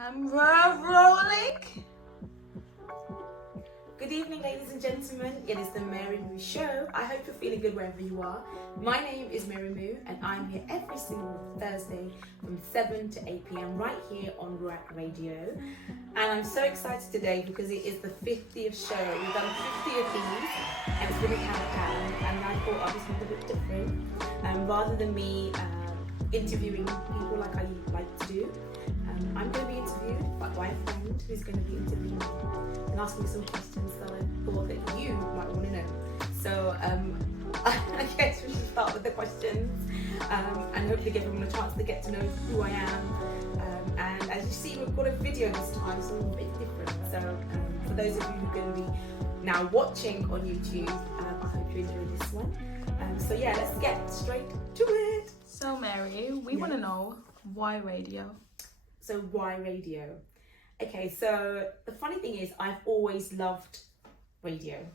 Camera rolling. Good evening, ladies and gentlemen. It is the Mary Moo Show. I hope you're feeling good wherever you are. My name is Mary Moo, and I'm here every single Thursday from 7 to 8 p.m. right here on Ruach Radio. And I'm so excited today because it is the 50th show. We've done 50 of these, and it's been a countdown. And I thought I'd do something a bit different. Rather than me interviewing people like I like to do, I'm going to be interviewed by a friend who's going to be interviewing me and asking me some questions that I thought that you might want to know. So I guess we should start with the questions and hopefully give everyone a chance to get to know who I am. And as you see, we've got a video this time, so a bit different. So for those of you who are going to be now watching on YouTube, I hope you enjoy this one. So yeah, let's get straight to it. So Mary, we want to know, why radio? So why radio? Okay, so the funny thing is I've always loved radio.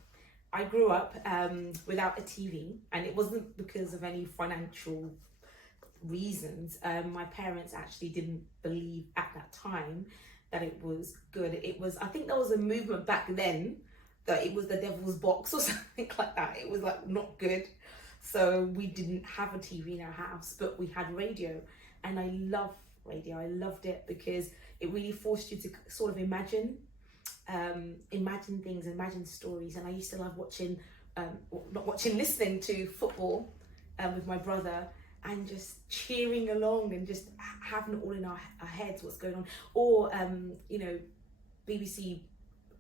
I grew up without a TV, and it wasn't because of any financial reasons. My parents actually didn't believe at that time that it was good. It was, I think there was a movement back then that it was the devil's box or something like that. It was like not good. So we didn't have a TV in our house, but we had radio, and I love radio. I loved it because it really forced you to sort of imagine things, imagine stories. And I used to love listening to football with my brother and just cheering along and just having it all in our heads, what's going on. Or, BBC,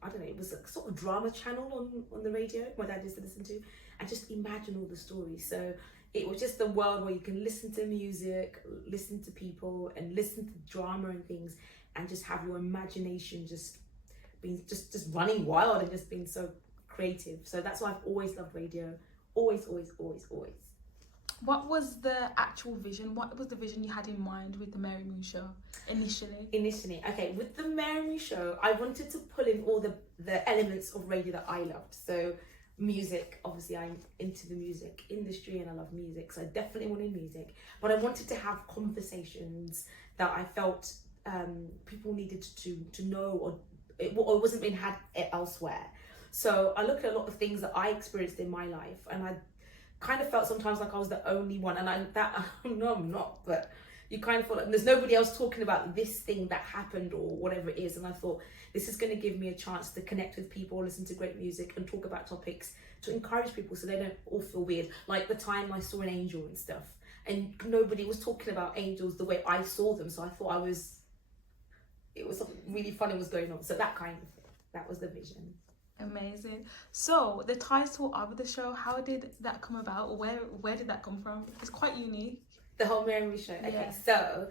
I don't know, it was a sort of drama channel on the radio my dad used to listen to, and just imagine all the stories. So it was just a world where you can listen to music, listen to people, and listen to drama and things, and just have your imagination just being just running wild and just being so creative. So that's why I've always loved radio. Always. What was the actual vision? What was the vision you had in mind with the Mary Moo Show initially? Okay, with the Mary Moo Show, I wanted to pull in all the elements of radio that I loved. So music, obviously I'm into the music industry and I love music, so I definitely wanted music, but I wanted to have conversations that I felt people needed to know, or it wasn't being had elsewhere. So I look at a lot of things that I experienced in my life, and I kind of felt sometimes like I was the only one, and no, I'm not, but you kind of feel like there's nobody else talking about this thing that happened or whatever it is. And I thought this is going to give me a chance to connect with people, listen to great music, and talk about topics to encourage people so they don't all feel weird. Like the time I saw an angel and stuff, and nobody was talking about angels the way I saw them. So I thought it was something really funny was going on. So that was the vision. Amazing. So the title of the show, how did that come about? Where did that come from? It's quite unique. The whole Mary Moo Show. Okay, yeah. So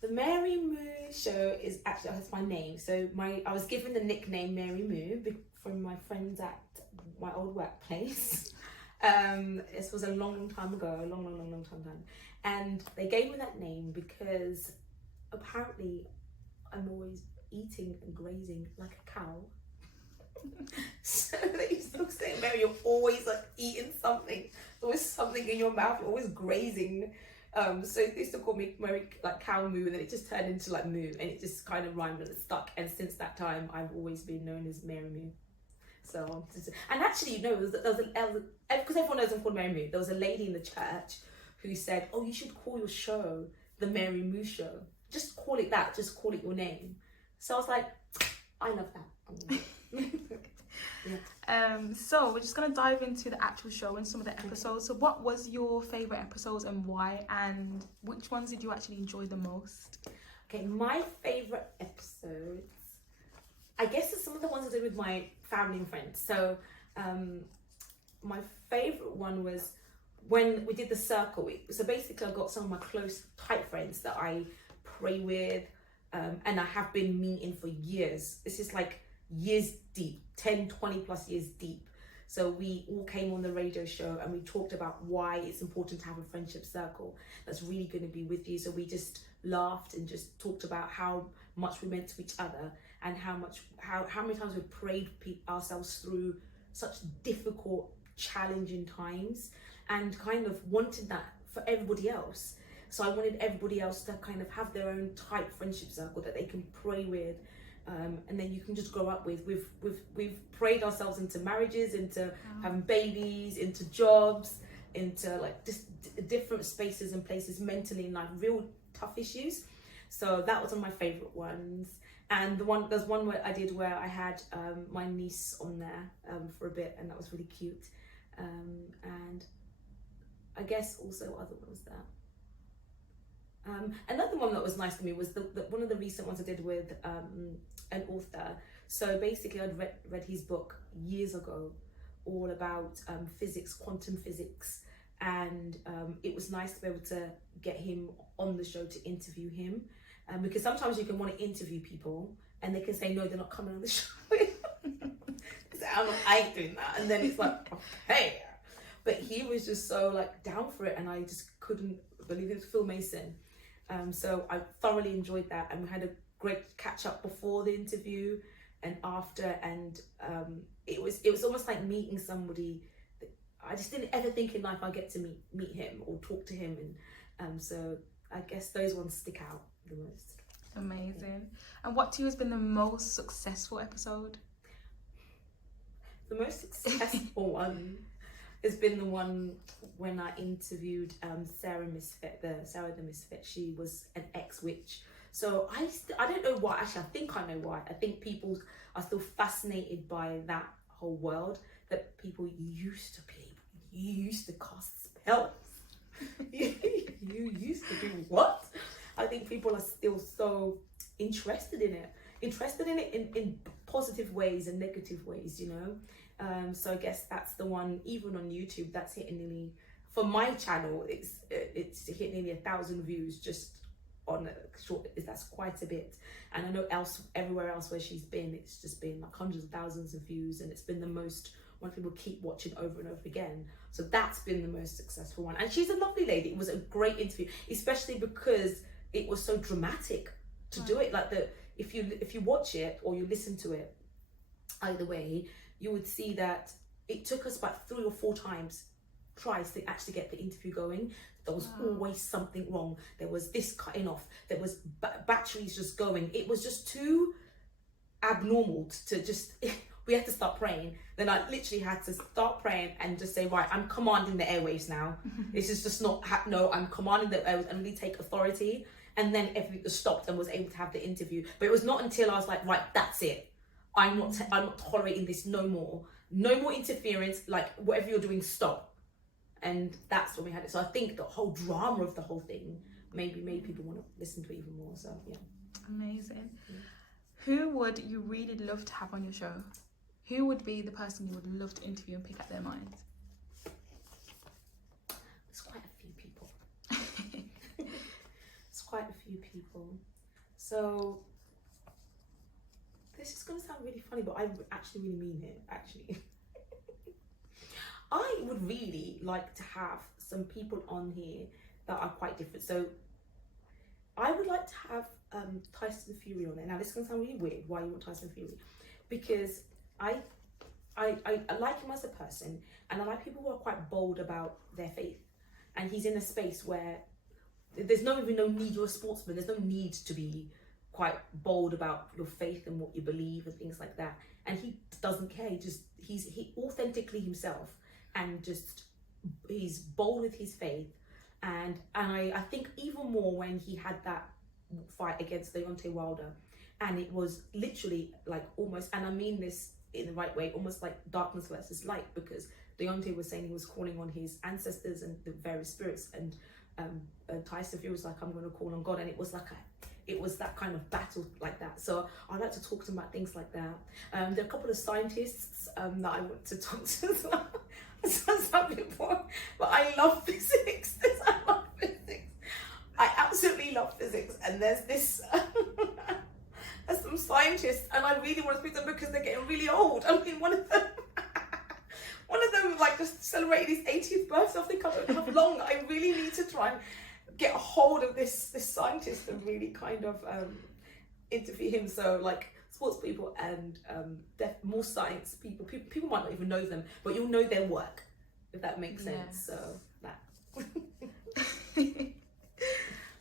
the Mary Moo Show is actually, that's my name. So I was given the nickname Mary Moo from my friends at my old workplace. This was a long time ago, a long time. And they gave me that name because apparently I'm always eating and grazing like a cow. So they used to say, Mary, you're always like eating something. There's always something in your mouth. You're always grazing. So they used to call me Mary, like Cow Moo, and then it just turned into like Moo, and it just kind of rhymed and it stuck. And since that time, I've always been known as Mary Moo. So, and actually, there was because everyone knows I'm called Mary Moo. There was a lady in the church who said, "Oh, you should call your show the Mary Moo Show. Just call it that. Just call it your name." So I was like, I love that. Yeah. So we're just gonna dive into the actual show and some of the episodes. So what was your favorite episodes and why, and which ones did you actually enjoy the most? Okay, my favorite episodes, I guess, are some of the ones I did with my family and friends. So my favorite one was when we did the circle week. So basically I got some of my close tight friends that I pray with, and I have been meeting for years. This is like years deep, 10, 20 plus years deep. So we all came on the radio show and we talked about why it's important to have a friendship circle that's really going to be with you. So we just laughed and just talked about how much we meant to each other, and how many times we prayed ourselves through such difficult, challenging times, and kind of wanted that for everybody else. So I wanted everybody else to kind of have their own type friendship circle that they can pray with. And then you can just grow up with. We've prayed ourselves into marriages, into having babies, into jobs, into like just different spaces and places mentally in life, real tough issues. So that was one of my favorite ones. And there's one where I did where I had my niece on there for a bit, and that was really cute. And I guess also what other one was that? Another one that was nice to me was the one of the recent ones I did with an author. So basically I'd read his book years ago, all about physics, quantum physics, and it was nice to be able to get him on the show to interview him, because sometimes you can want to interview people and they can say no, they're not coming on the show. I ain't doing that, and then it's like, okay. But he was just so like down for it, and I just couldn't believe it. Was Phil Mason. So I thoroughly enjoyed that, and we had a great catch up before the interview and after, and it was almost like meeting somebody that I just didn't ever think in life I'd get to meet him or talk to him, and so I guess those ones stick out the most. Amazing. And what to you has been the most successful episode? The most successful one has been the one when I interviewed Sarah the Misfit. She was an ex-witch. So I don't know why, actually I think I know why. I think people are still fascinated by that whole world, that people used to cast spells. You used to do what? I think people are still so interested in it in positive ways and negative ways, you know. So I guess that's the one. Even on YouTube, that's hitting nearly, for my channel, it's hit nearly 1,000 views just on a short. That's quite a bit. And I know everywhere else where she's been, it's just been like hundreds of thousands of views, and it's been the most one people keep watching over and over again. So that's been the most successful one, and she's a lovely lady. It was a great interview, especially because it was so dramatic to do it. Like if you watch it or you listen to it, either way, you would see that it took us about 3 or 4 tries to actually get the interview going. There was always something wrong. There was this cutting off. There was batteries just going. It was just too abnormal to just, we had to start praying. Then I literally had to start praying and just say, right, I'm commanding the airwaves now. This is just not, no, I'm commanding the airwaves and really take authority. And then everything stopped and was able to have the interview. But it was not until I was like, right, that's it. I'm not tolerating this no more. No more interference. Like whatever you're doing, stop. And that's when we had it. So I think the whole drama of the whole thing maybe made people want to listen to it even more. So yeah. Amazing. Yeah. Who would you really love to have on your show? Who would be the person you would love to interview and pick up their minds? There's quite a few people. It's quite a few people. So this is going to sound really funny, but I actually really mean it, actually. I would really like to have some people on here that are quite different. So I would like to have Tyson Fury on there. Now this is going to sound really weird, why you want Tyson Fury. Because I like him as a person, and I like people who are quite bold about their faith. And he's in a space where there's no need, you're a sportsman, there's no need to be quite bold about your faith and what you believe and things like that. And he doesn't care, he's authentically himself, and just he's bold with his faith. And I think even more when he had that fight against Deontay Wilder, and it was literally like almost, and I mean this in the right way, almost like darkness versus light, because Deontay was saying he was calling on his ancestors and the various spirits, and Tyson Fury was like, I'm going to call on God. And it was like it was that kind of battle like that. So I'd like to talk to them about things like that. There are a couple of scientists that I want to talk to as well. Some people, but I love physics. I love physics. I absolutely love physics. And there's this, there's some scientists, and I really want to speak to them because they're getting really old. I mean, one of them like just celebrated his 80th birthday. I think I don't have long. I really need to try and get a hold of this scientist and really kind of interview him. So like sports people and more science people might not even know them, but you'll know their work, if that makes sense. So that.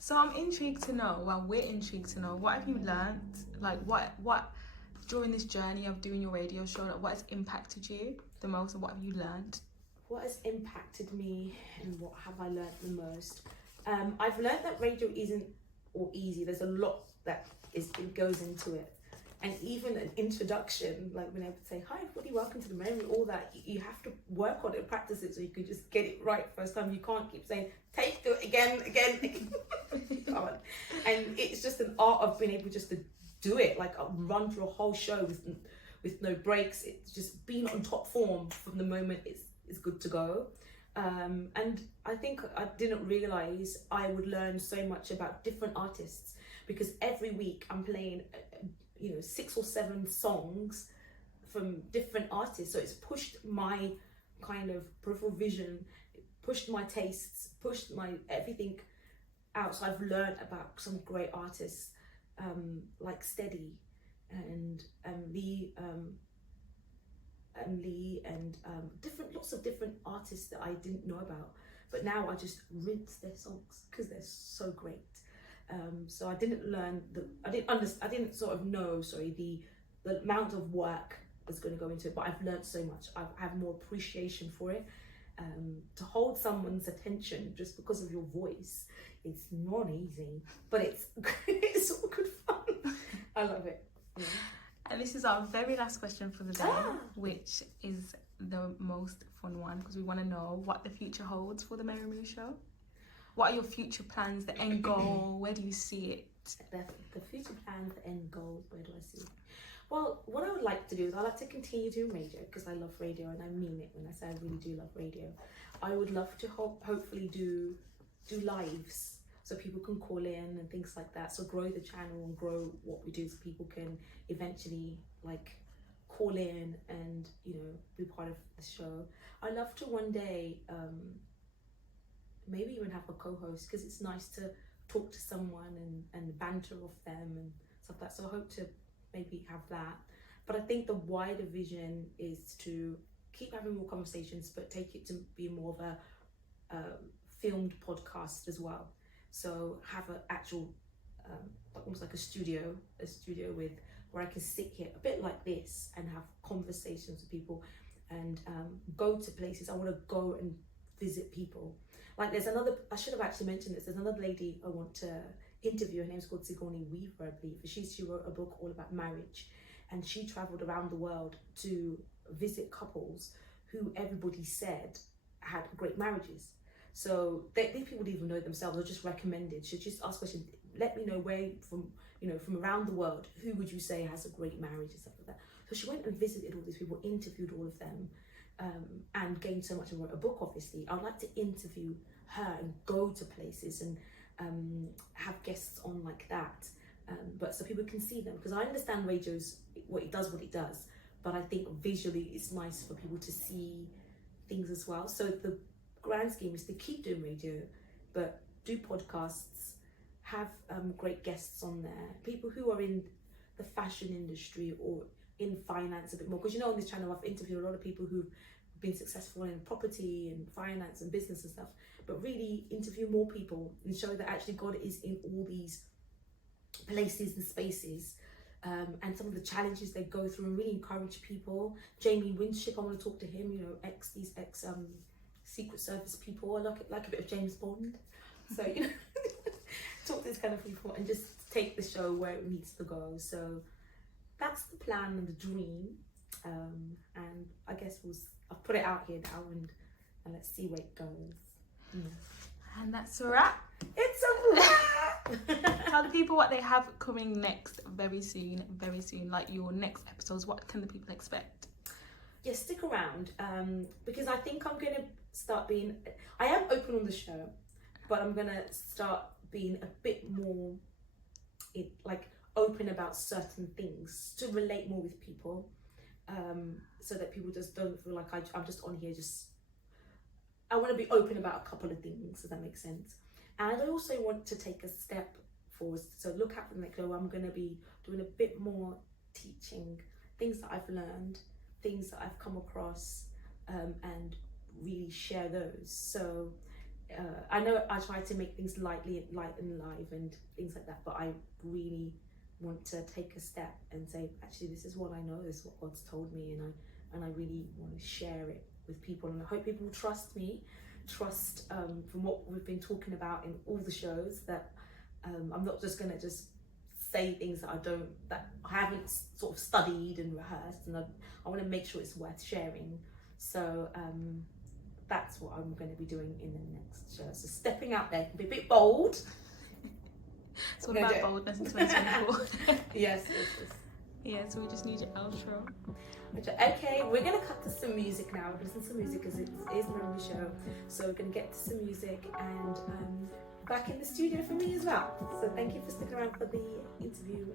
So I'm intrigued to know, well, we're intrigued to know, what have you learned? Like, what during this journey of doing your radio show, like, what has impacted you the most, and what have you learned? What has impacted me and what have I learned the most? I've learned that radio isn't all easy. There's a lot that it goes into it. And even an introduction, like being able to say, hi everybody, welcome to the Mary, all that, you have to work on it, practice it so you can just get it right first time. You can't keep saying, take it again. You can't. And it's just an art of being able just to do it, like run through a whole show with no breaks. It's just being on top form from the moment it's good to go. And I think I didn't realise I would learn so much about different artists, because every week I'm playing 6 or 7 songs from different artists. So it's pushed my kind of peripheral vision, pushed my tastes, pushed my everything out. So I've learned about some great artists like Steady and Lee and lots of different artists that I didn't know about. But now I just rinse their songs because they're so great. So I didn't learn I didn't sort of know, the amount of work that's going to go into it, but I've learned so much. I have more appreciation for it. To hold someone's attention just because of your voice, it's not easy, but it's all good fun. I love it. Yeah. And this is our very last question for the day, which is the most fun one, because we want to know what the future holds for the Mary Moo Show. What are your future plans, the end goal? Where do you see it? The future plans, the end goals, where do I see it? Well, what I would like to do is I like to continue doing radio, because I love radio, and I mean it when I say I really do love radio. I would love to hopefully do lives, so people can call in and things like that. So grow the channel and grow what we do, so people can eventually call in and be part of the show. I love to one day maybe even have a co-host, because it's nice to talk to someone and banter off them and stuff like that. So I hope to maybe have that. But I think the wider vision is to keep having more conversations, but take it to be more of a filmed podcast as well. So have an actual almost like a studio with where I can sit here a bit like this and have conversations with people and go to places. I want to go and visit people. Like I should have actually mentioned this, there's another lady I want to interview. Her name's called Sigourney Weaver, I believe. She wrote a book all about marriage, and she travelled around the world to visit couples who everybody said had great marriages. So these people didn't even know themselves, or just recommended. She just asked questions, let me know where from around the world, who would you say has a great marriage and stuff like that. So she went and visited all these people, interviewed all of them, and gained so much and wrote a book. Obviously I'd like to interview her and go to places and have guests on like that, but so people can see them, because I understand radio's what it does, but I think visually it's nice for people to see things as well. So the grand scheme is to keep doing radio, but do podcasts, have great guests on there, people who are in the fashion industry or in finance a bit more, because on this channel I've interviewed a lot of people who've been successful in property and finance and business and stuff, but really interview more people and show that actually God is in all these places and spaces, and some of the challenges they go through, and really encourage people. Jamie Winship, I want to talk to him, ex Secret Service people. I like a bit of James Bond, so talk to this kind of people and just take the show where it needs to go. So that's the plan and the dream, and I guess I've put it out here now, and let's see where it goes. And that's a wrap. It's a wrap. Tell the people what they have coming next very soon, like your next episodes. What can the people expect? Yeah, stick around, because I think I'm going to start I am open on the show, but I'm going to start being a bit more open about certain things to relate more with people, so that people just don't feel like I'm just on here I want to be open about a couple of things, does that make sense? And I also want to take a step forward, so look out for the next show. I'm going to be doing a bit more teaching, things that I've learned, things that I've come across, and really share those. So I know I try to make things light and live and things like that, but I really want to take a step and say, actually, this is what I know, this is what God's told me, and I really want to share it with people, and I hope people trust me, from what we've been talking about in all the shows, that I'm not just gonna just say things that I haven't sort of studied and rehearsed, and I want to make sure it's worth sharing. So that's what I'm going to be doing in the next show. So stepping out there, be a bit bold. It's all about boldness in 2024. Yes. Yeah, so we just need your outro. Okay, we're going to cut to some music now. Listen to some music because it is Mary Moo Show. So we're going to get to some music and back in the studio for me as well. So thank you for sticking around for the interview.